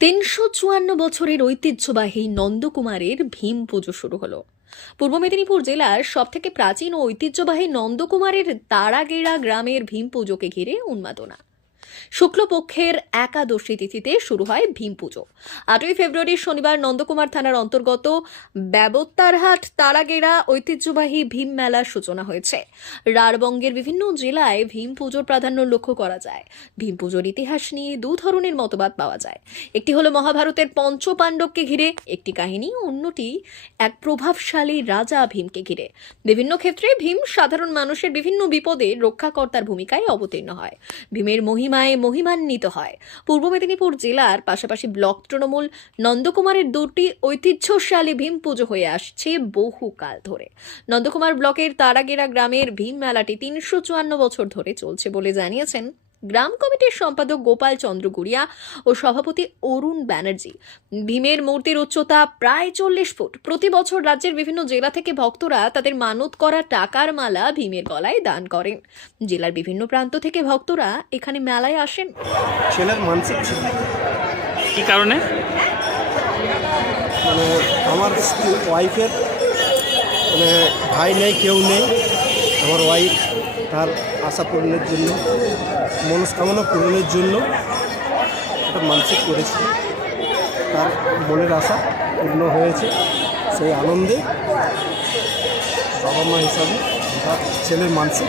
তিনশো চুয়ান্ন বছরের ঐতিহ্যবাহী নন্দকুমারের ভীম পুজো শুরু হলো। পূর্ব মেদিনীপুর জেলার সবথেকে প্রাচীন ও ঐতিহ্যবাহী নন্দকুমারের তারাগেড়া গ্রামের ভীম পুজোকে ঘিরে উন্মাদনা। শুক্লপক্ষের একাদশী তিথিতে শুরু হয় ভীম পুজো। আটই ফেব্রুয়ারি শনিবার নন্দকুমার থানার অন্তর্গত ব্যবত্তারহাট তারাগেড়া ঐতিহ্যবাহী ভীম মেলার সূচনা হয়েছে। রাঢ়বঙ্গের বিভিন্ন জেলায় ভীম পুজোর প্রাধান্য লক্ষ্য করা যায়। ভীম পুজোর ইতিহাস নিয়ে দু ধরনের মতবাদ পাওয়া যায়। একটি হলো মহাভারতের পঞ্চ পাণ্ডবকে ঘিরে, একটি কাহিনী অন্যটি এক প্রভাবশালী রাজা ভীমকে ঘিরে। বিভিন্ন ক্ষেত্রে ভীম সাধারণ মানুষের বিভিন্ন বিপদে রক্ষাকর্তার ভূমিকায় অবতীর্ণ হয়। ভীমের মহিমায় মহিমান্বিত হয়। পূর্ব মেদিনীপুর জেলার পাশাপাশি ব্লক তৃণমূল নন্দকুমারের দুটি ঐতিহ্যশালী ভীম পুজো হয়ে আসছে বহুকাল ধরে। নন্দকুমার ব্লকের তারাগেরা গ্রামের ভীম মেলাটি তিনশো চুয়ান্ন বছর ধরে চলছে বলে জানিয়েছেন গ্রাম কমিটির সম্পাদক গোপাল চন্দ্র গুড়িয়া ও সভাপতি অরুণ ব্যানার্জি। ভীমের মূর্তির উচ্চতা প্রায় চল্লিশ ফুট। প্রতি বছর রাজ্যের বিভিন্ন জেলা থেকে ভক্তরা তাদের মানত করা টাকার মালা ভীমের গলায় দান করেন। জেলার বিভিন্ন প্রান্ত থেকে ভক্তরা এখানে মেলায় আসেন। ছেলের মানসিক কি কারণে? মানে আমার ওয়াইফের মানে ভাই নেই কেউ নেই আমার ওয়াইফ তার আশা পূরণের জন্য মনস্কামনা পূরণের জন্য একটা মানসিক করেছি তার মনের আশা পূর্ণ হয়েছে। সেই আনন্দে বাবা মা হিসাবে তার ছেলের মানসিক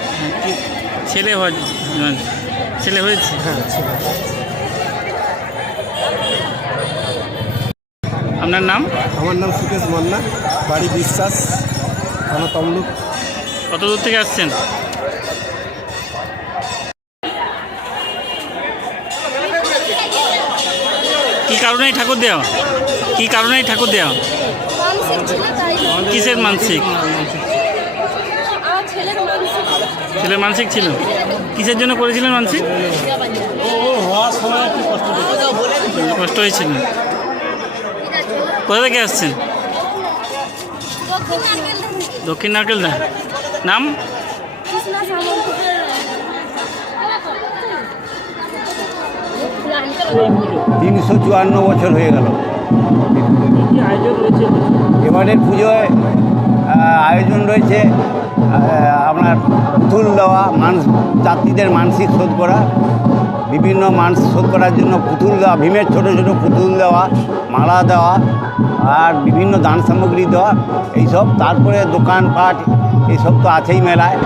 ছেলে হয় ছেলে হয়েছে? হ্যাঁ ছেলে। আপনার নাম? আমার নাম সুকেশ মান্না বাড়ি বিশ্বাস থানা তমলুক। কত দূর থেকে আসছেন? কি কারণে ঠাকুর দেওয়া কি কারণে ঠাকুর দেওয়া কিসের মানসিক? ছেলের মানসিক ছিল। কিসের জন্য করেছিলেন মানসিক? কষ্ট হয়েছিল। কোথা থেকে আসছেন? দক্ষিণ নারকেলদা নাম? তিনশো চুয়ান্ন বছর হয়ে গেল। এবারের পুজোয় আয়োজন রয়েছে আপনার পুতুল দেওয়া মানুষ যাত্রীদের মানসিক শোধ করা, বিভিন্ন মানসিক শোধ করার জন্য পুতুল দেওয়া, ভীমের ছোটো ছোটো পুতুল দেওয়া, মালা দেওয়া, আর বিভিন্ন দান সামগ্রী দেওয়া, এইসব। তারপরে দোকানপাট, এইসব তো আছেই মেলায়।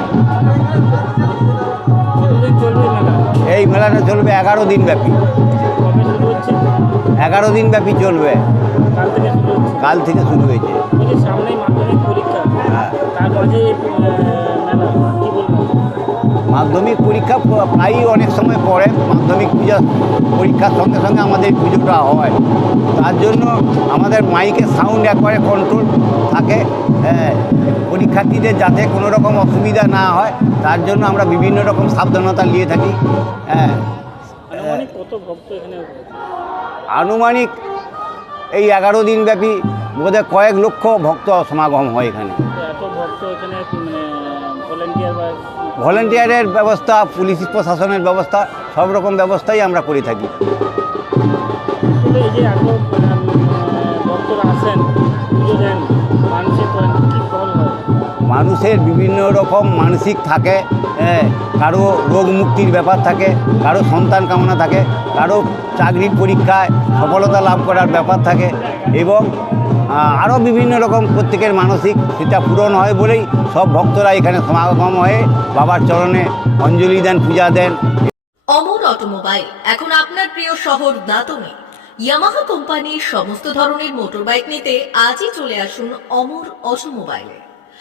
এই মেলাটা চলবে এগারো দিন ব্যাপী। এগারো দিন ব্যাপী চলবে। কাল থেকে শুরু হয়েছে। মাধ্যমিক পরীক্ষা হ্যাঁ। প্রায়ই অনেক সময় পড়ে। মাধ্যমিক পূজা পরীক্ষার সঙ্গে সঙ্গে আমাদের পুজোটা হয়। তার জন্য আমাদের মাইকের সাউন্ড একবারে কন্ট্রোল থাকে। হ্যাঁ, পরীক্ষার্থীদের যাতে কোনো রকম অসুবিধা না হয় তার জন্য আমরা বিভিন্ন রকম সাবধানতা নিয়ে থাকি। হ্যাঁ। কত ভক্ত এখানে আনুমানিক এই এগারো দিন ব্যাপী বোধহয় কয়েক লক্ষ ভক্ত সমাগম হয় এখানে। মানে ভলেন্টিয়ারের ব্যবস্থা পুলিশ প্রশাসনের ব্যবস্থা সব রকম ব্যবস্থাই আমরা করে থাকি। মানে, আসেন মানুষের বিভিন্ন রকম মানসিক থাকে হ্যাঁ, কারও রোগ মুক্তির ব্যাপার থাকে কারও সন্তান কামনা থাকে কারও চাকরির পরীক্ষায় সফলতা লাভ করার ব্যাপার থাকে এবং আরও বিভিন্ন রকম প্রত্যেকের মানসিক সেটা পূরণ হয় বলেই সব ভক্তরা এখানে সমাগম হয়ে বাবার চরণে অঞ্জলি দেন পূজা দেন। অমর অটোমোবাইল এখন আপনার প্রিয় শহর দাতনে। ইয়ামাহা কোম্পানির সমস্ত ধরনের মোটরবাইক নিতে আজই চলে আসুন অমর অটোমোবাইলে।